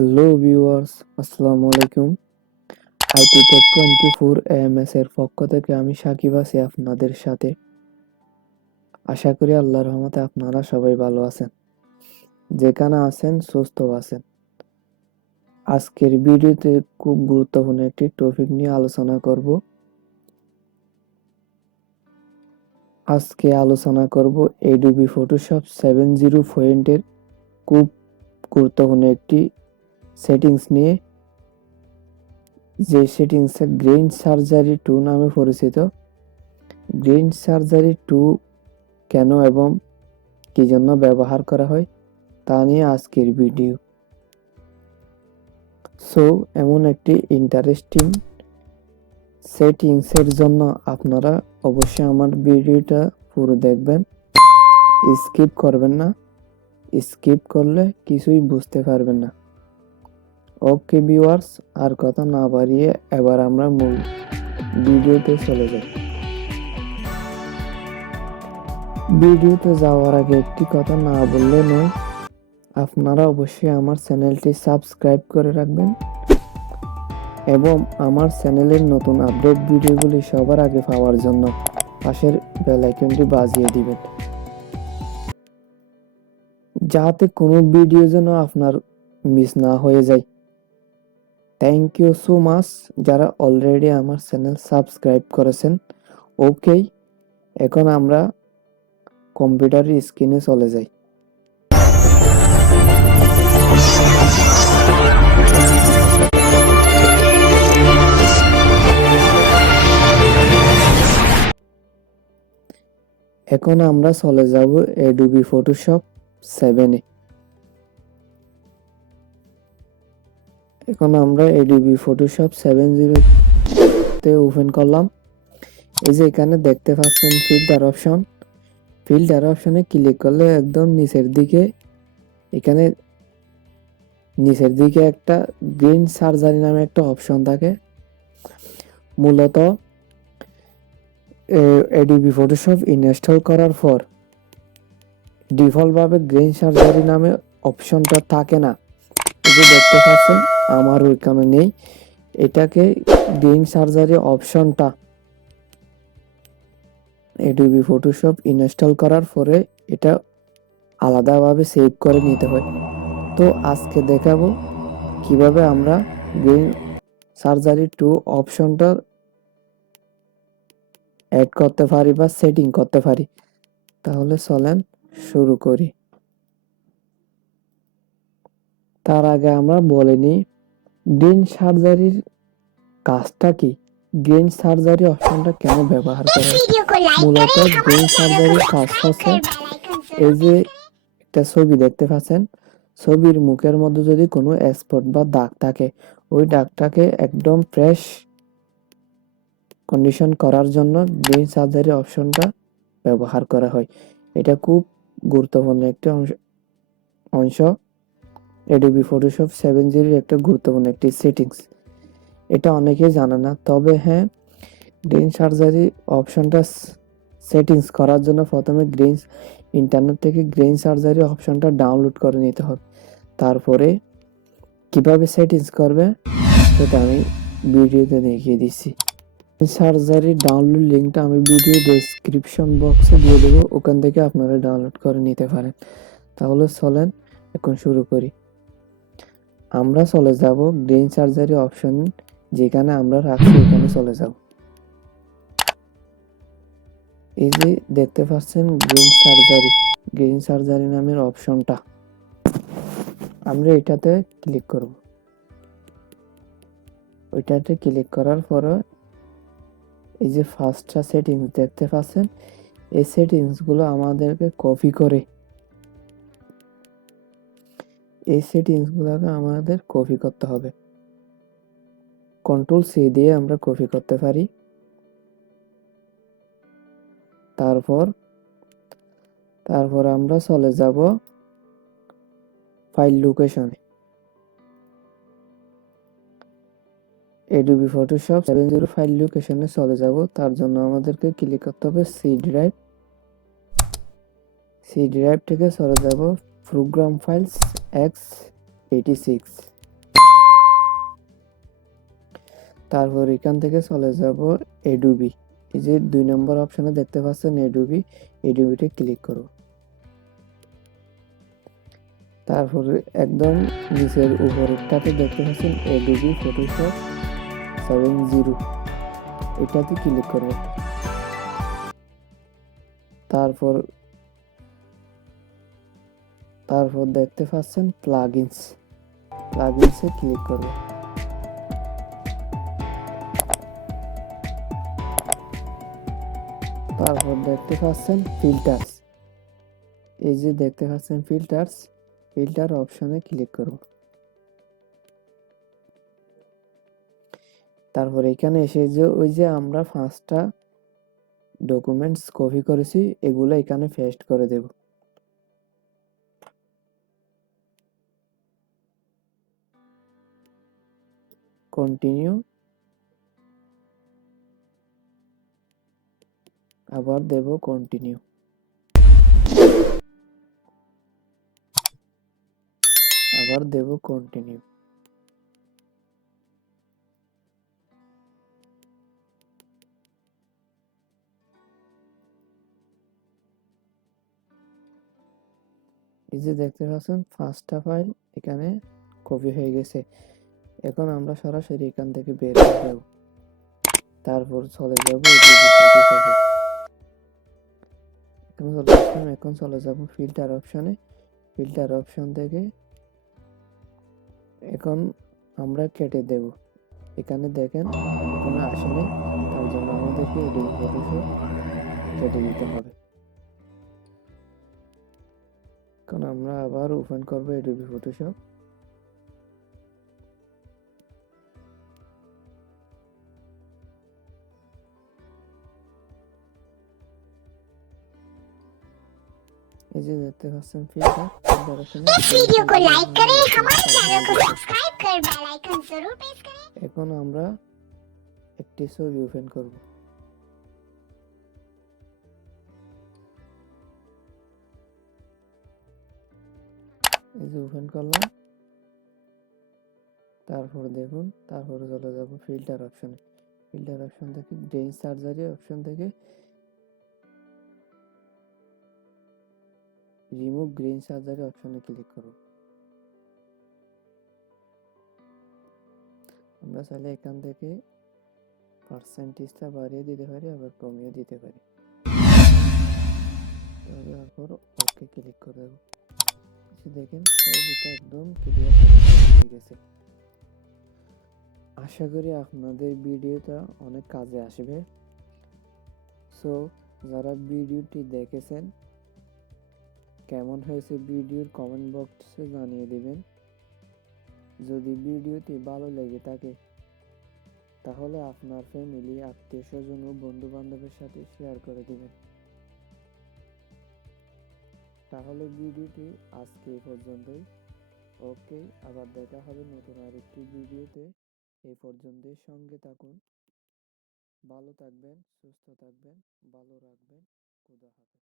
Hello viewers, আসসালামু আলাইকুম। IT take 24 AMS এর পক্ষ থেকে আমি সাকিব আছি আপনাদের সাথে। আশা করি আল্লাহর রহমতে আপনারা সবাই ভালো আছেন, যেখানে আছেন সুস্থ আছেন। আজকের ভিডিওতে খুব গুরুত্বপূর্ণ একটি টপিক নিয়ে আলোচনা করব। আজকে আলোচনা করব এডোবি ফটোশপ 7.0 এর খুব গুরুত্বপূর্ণ একটি সেটিংস নিয়ে, যে সেটিংস গ্রেইন সার্জারি 2 নামে পরিচিত। গ্রেইন সার্জারি 2 কেন এবং কি জন্য ব্যবহার করা হয় তা নিয়ে আজকের ভিডিও। সো এমন একটি ইন্টারেস্টিং সেটিংসের জন্য আপনারা অবশ্যই আমার ভিডিওটা পুরো দেখবেন, স্কিপ করবেন না। স্কিপ করলে কিছুই বুঝতে পারবেন না। ওকে ভিউয়ার্স, আর কথা না বাড়িয়ে এবার আমরা মূল ভিডিওতে চলে যাই। ভিডিওতে যাওয়ার আগে একটি কথা না বললে নয়, আপনারা অবশ্যই আমার চ্যানেলটি সাবস্ক্রাইব করে রাখবেন এবং আমার চ্যানেলের নতুন আপডেট ভিডিওগুলি সবার আগে পাওয়ার জন্য পাশের বেল আইকনটি বাজিয়ে দিবেন, যাতে কোনো ভিডিও যেন আপনার মিস না হয়ে যায়। থ্যাংক ইউ সো মাচ যারা অলরেডি আমার চ্যানেল সাবস্ক্রাইব করেছেন। ওকে, এখন আমরা কম্পিউটারের স্ক্রিনে চলে যাই। এখন আমরা চলে যাব এডোবি ফটোশপ 7 এ। এখন আমরা এডোবি ফটোশপ 7.0 তে ওপেন করলাম। এই যে এখানে দেখতে পাচ্ছেন ফিল্টার অপশন। ফিল্টার অপশনে ক্লিক করলে একদম নিচের দিকে, এখানে নিচের দিকে একটা গ্রেইন সার্জারি নামে একটা অপশন থাকে। মূলত এডোবি ফটোশপ ইনস্টল করার পর ডিফল্ট ভাবে গ্রেইন সার্জারি নামে অপশনটা থাকে না। এই যে দেখতে পাচ্ছেন আমার ওইখানে নেই। এটাকে গ্রেইন সার্জারি অপশনটা এডোবি ফটোশপ ইনস্টল করার পরে এটা আলাদাভাবে সেভ করে নিতে হয়। তো আজকে দেখাবো কিভাবে আমরা গ্রেইন সার্জারি 2 অপশনটা অ্যাড করতে পারি বা সেটিং করতে পারি। তাহলে চলেন শুরু করি। তার আগে আমরা বলে নিই গ্রেইন সার্জারির কাজটা কি, গ্রেইন সার্জারি অপশনটা কেন ব্যবহার করা হয়। মূলত গ্রেইন সার্জারির কাজ হচ্ছে, এই যে একটা ছবি দেখতে পাচ্ছেন, ছবির মুখের মধ্যে যদি কোনো স্পট বা দাগ থাকে, ওই দাগটাকে একদম ফ্রেশ কন্ডিশন করার জন্য গ্রেইন সার্জারি অপশনটা ব্যবহার করা হয়। এটা খুব গুরুত্বপূর্ণ একটা অংশ এডোবি ফটোশপ 7.0 এর একটা গুরুত্বপূর্ণ একটি সেটিংস। এটা অনেকেই জানে না, তবে হ্যাঁ, গ্রেইন সার্জারি অপশনটা সেটিংস করার জন্য প্রথমে ইন্টারনেট থেকে গ্রেইন সার্জারি অপশনটা ডাউনলোড করে নিতে হবে। তারপরে কিভাবে সেটিংস করবে সেটা আমি ভিডিওতে দেখিয়ে দিচ্ছি। সার্জারি ডাউনলোড লিঙ্কটা আমি ভিডিও ডেসক্রিপশন বক্সে দিয়ে দেবো, ওখান থেকে আপনারা ডাউনলোড করে নিতে পারেন। তাহলে চলেন এখন শুরু করি। আমরা চলে যাব গ্রেইন সার্জারি অপশন, যেখানে আমরা রাখছি এখানে চলে যাব। এই যে দেখতে পাচ্ছেন গ্রেইন সার্জারি নামের অপশনটা, আমরা এটাতে ক্লিক করব। ওইটাতে ক্লিক করার পরে এই যে ফার্স্টটা সেটিংস দেখতে পাচ্ছেন, এই সেটিংস গুলো আমাদেরকে কপি করে, এই সেটিংস গুলোকে আমাদের কপি করতে হবে। কন্ট্রোল সি দিয়ে আমরা কপি করতে পারি। তারপর আমরা চলে যাব ফাইল লোকেশনে। এডোবি ফটোশপ 7.0 ফাইল লোকেশনে চলে যাব। তার জন্য আমাদেরকে ক্লিক করতে হবে সি ড্রাইভ। সি ড্রাইভ থেকে চলে যাব প্রোগ্রাম ফাইলস x86। তারপর এখান থেকে চলে যাব এডোবি। এই যে 2 নম্বর অপশনে দেখতে পাচ্ছেন এডোবি, এডোবিতে ক্লিক করব। তারপর একদম নিচের উপরেরটাতে দেখতে পাচ্ছেন এডোবি ফটোশপ 7.0, এটাতে ক্লিক করব। তারপর দেখতে পাচ্ছেন প্লাগইনসে ক্লিক করব। তারপর দেখতে পাচ্ছেন ফিল্টার্স, এই যে দেখতে পাচ্ছেন ফিল্টার অপশনে ক্লিক করব। তারপর এখানে এসে যে ওই যে আমরা 5টা ডকুমেন্টস কপি করেছি এগুলো এখানে পেস্ট করে দেব। কন্টিনিউ, আবার দেব কন্টিনিউ। আবার দেব কন্টিনিউ। এই যে দেখতে পাচ্ছেন 5টা ফাইল এখানে কপি হয়ে গেছে। এখন আমরা সরাসরি এখান থেকে বের হয়ে যাব। তারপর চলে যাব ফটোশপে। এখন চলে যাব ফিল্টার অপশনে। ফিল্টার অপশন থেকে এখন আমরা কেটে দেব। এখানে দেখেন কোনো আসেনি, তার জন্য আমাদেরকে এডিবি ফটোশপ কেটে দিতে হবে। এখন আমরা আবার ওপেন করব এডিবি ফটোশপ। এই যে দেখতে পাচ্ছেন ফিল্টার इस वीडियो को लाइक करें, हमारे चैनल को सब्सक्राइब कर बेल आइकन जरूर प्रेस करें। এখন আমরা একটি ছবি ওপেন করব। এই যে ওপেন করলাম। তারপর দেখুন, তারপরে চলে যাব ফিল্টার অপশনে। ফিল্টার অপশন থেকে গ্রেইন সার্জারি অপশন থেকে রিমুভ গ্রেইন সার্জারি অপশনে ক্লিক করব। আমরা চাইলে এখান থেকে পার্সেন্টেজটা বাড়িয়ে দিতে পারি, আবার কমিয়ে দিতে পারি। তারপর ওকে ক্লিক করে দেব। দেখেন ছবিটা একদম ক্লিয়ার হয়ে গেছে। আশা করি আপনাদের ভিডিওটা অনেক কাজে আসবে। সো যারা ভিডিওটি দেখেছেন কেমন হয়েছে ভিডিওর কমেন্ট বক্সে জানিয়ে দিবেন। যদি ভিডিওটি ভালো লেগে থাকে তাহলে আপনার ফ্যামিলি, আত্মীয় স্বজন ও বন্ধু বান্ধবের সাথে শেয়ার করে দিবেন। তাহলে ভিডিওটি আজকে এই পর্যন্তই। ওকে, আবার দেখা হবে নতুন আরেকটি ভিডিওতে। এই পর্যন্তই, সঙ্গে থাকুন। ভালো থাকবেন, সুস্থ থাকবেন, ভালো রাখবেন। খোদা হাফেজ।